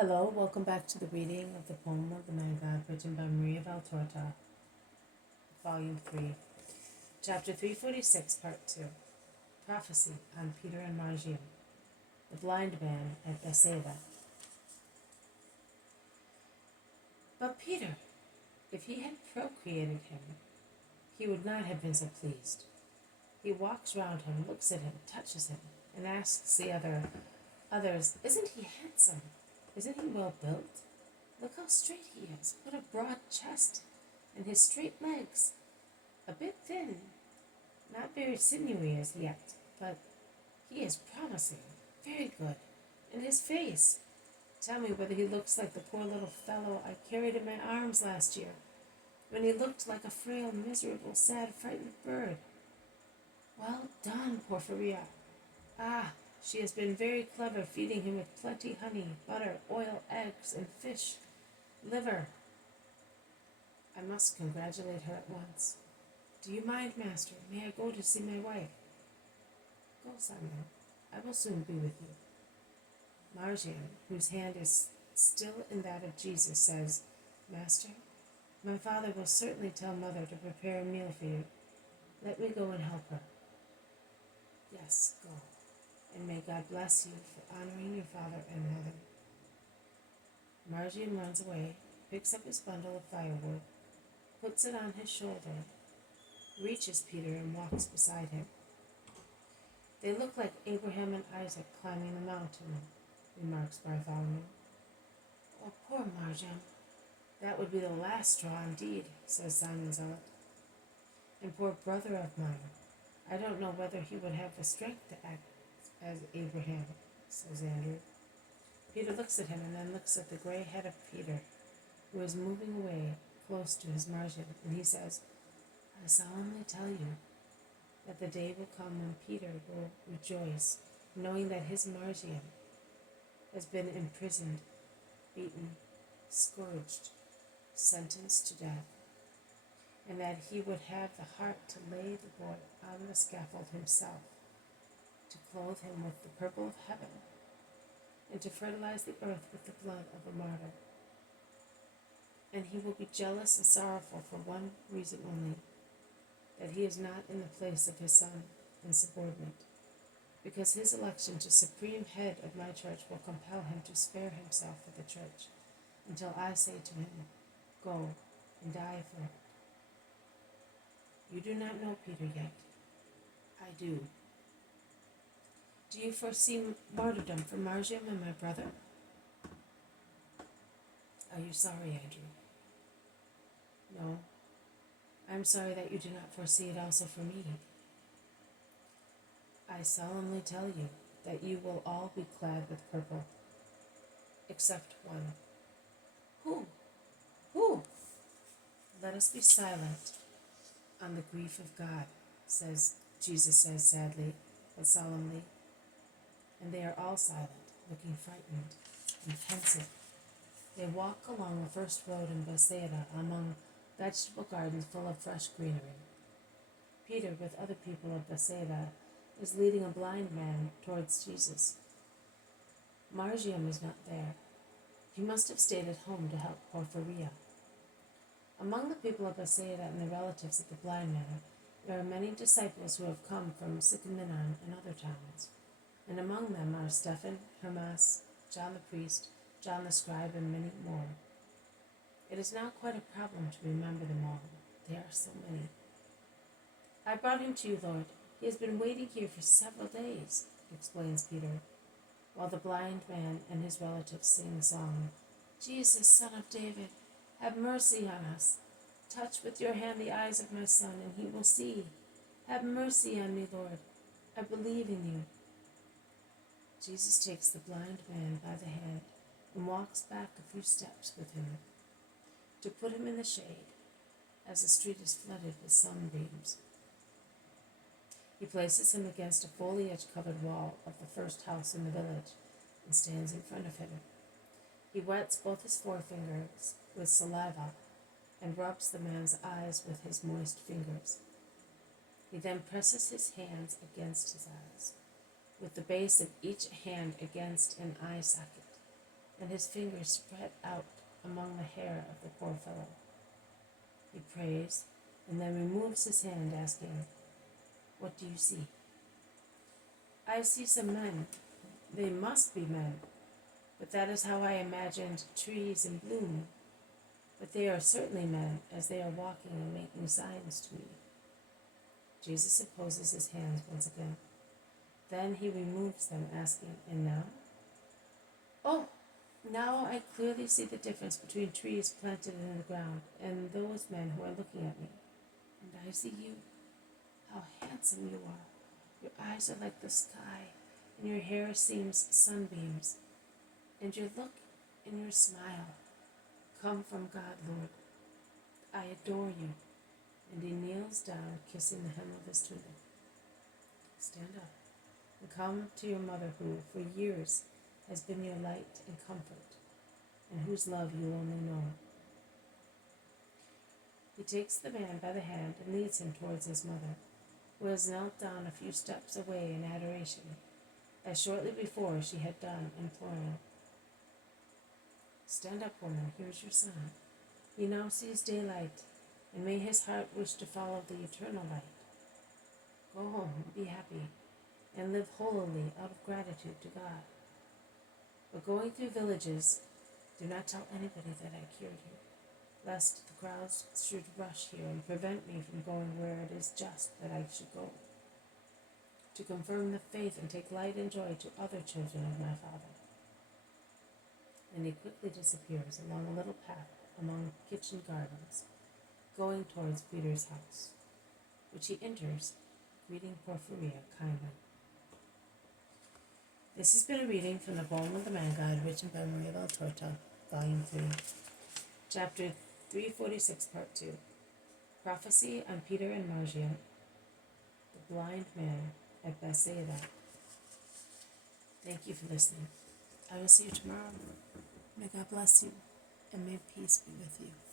Hello, welcome back to the reading of the poem of the Man God written by Maria Valtorta, Volume 3, Chapter 346, Part 2, Prophecy on Peter and Marjiam, the blind man at Bethsaida. But Peter, if he had procreated him, he would not have been so pleased. He walks round him, looks at him, touches him, and asks the others, "Isn't he handsome? Isn't he well built? Look how straight he is. What a broad chest, and his straight legs. A bit thin, not very sinewy as yet, but he is promising, very good. And his face. Tell me whether he looks like the poor little fellow I carried in my arms last year, when he looked like a frail, miserable, sad, frightened bird. Well done, Porphyria. Ah, she has been very clever, feeding him with plenty honey, butter, oil, eggs, and fish, liver. I must congratulate her at once. Do you mind, master? May I go to see my wife?" "Go, Simon. I will soon be with you." Marjiam, whose hand is still in that of Jesus, says, "Master, my father will certainly tell mother to prepare a meal for you. Let me go and help her." "Yes, go, and may God bless you for honoring your father and mother." Marjiam runs away, picks up his bundle of firewood, puts it on his shoulder, reaches Peter and walks beside him. "They look like Abraham and Isaac climbing the mountain," remarks Bartholomew. "Oh, poor Marjiam. That would be the last straw indeed," says Simon Zealot. "And poor brother of mine. I don't know whether he would have the strength to act as Abraham," says Andrew. Peter looks at him and then looks at the gray head of Peter, who is moving away close to his Marjiam, and he says, "I solemnly tell you that the day will come when Peter will rejoice, knowing that his Marjiam has been imprisoned, beaten, scourged, sentenced to death, and that he would have the heart to lay the boy on the scaffold himself, to clothe him with the purple of heaven, and to fertilize the earth with the blood of a martyr. And he will be jealous and sorrowful for one reason only, that he is not in the place of his son and subordinate, because his election to supreme head of my church will compel him to spare himself for the church, until I say to him, 'Go and die for it.' You do not know Peter yet. I do. Do you foresee martyrdom for Marjiam and my brother? Are you sorry, Andrew?" "No. I am sorry that you do not foresee it also for me. I solemnly tell you that you will all be clad with purple, except one." "Who? Who?" "Let us be silent on the grief of God," Jesus says sadly but solemnly, and they are all silent, looking frightened and pensive. They walk along the first road in Bethsaida among vegetable gardens full of fresh greenery. Peter, with other people of Bethsaida, is leading a blind man towards Jesus. Marjiam is not there. He must have stayed at home to help Porphyria. Among the people of Bethsaida and the relatives of the blind man, there are many disciples who have come from Sycaminon and other towns, and among them are Stephen, Hermas, John the priest, John the scribe, and many more. It is now quite a problem to remember them all. There are so many. "I brought him to you, Lord. He has been waiting here for several days," explains Peter, while the blind man and his relatives sing a song. "Jesus, Son of David, have mercy on us. Touch with your hand the eyes of my son, and he will see. Have mercy on me, Lord. I believe in you." Jesus takes the blind man by the hand and walks back a few steps with him to put him in the shade, as the street is flooded with sunbeams. He places him against a foliage-covered wall of the first house in the village and stands in front of him. He wets both his forefingers with saliva and rubs the man's eyes with his moist fingers. He then presses his hands against his eyes, with the base of each hand against an eye socket, and his fingers spread out among the hair of the poor fellow. He prays, and then removes his hand, asking, "What do you see?" "I see some men. They must be men, but that is how I imagined trees in bloom. But they are certainly men, as they are walking and making signs to me." Jesus imposes his hands once again. Then he removes them, asking, "And now?" "Oh, now I clearly see the difference between trees planted in the ground and those men who are looking at me. And I see you. How handsome you are. Your eyes are like the sky, and your hair seems sunbeams. And your look and your smile come from God, Lord. I adore you." And he kneels down, kissing the hem of his tunic. "Stand up and come to your mother who, for years, has been your light and comfort, and whose love you only know." He takes the man by the hand and leads him towards his mother, who has knelt down a few steps away in adoration, as shortly before she had done, imploring, "Stand up, woman, here is your son. He now sees daylight, and may his heart wish to follow the eternal light. Go home and be happy, and live holily out of gratitude to God. But going through villages, do not tell anybody that I cured you, lest the crowds should rush here and prevent me from going where it is just that I should go, to confirm the faith and take light and joy to other children of my Father." And he quickly disappears along a little path among kitchen gardens, going towards Peter's house, which he enters, greeting Porphyria kindly. This has been a reading from the Poem of the Man God, written by Maria Valtorta, Volume 3, Chapter 346, Part 2. Prophecy on Peter and Marjiam, the blind man at Bethsaida. Thank you for listening. I will see you tomorrow. May God bless you, and may peace be with you.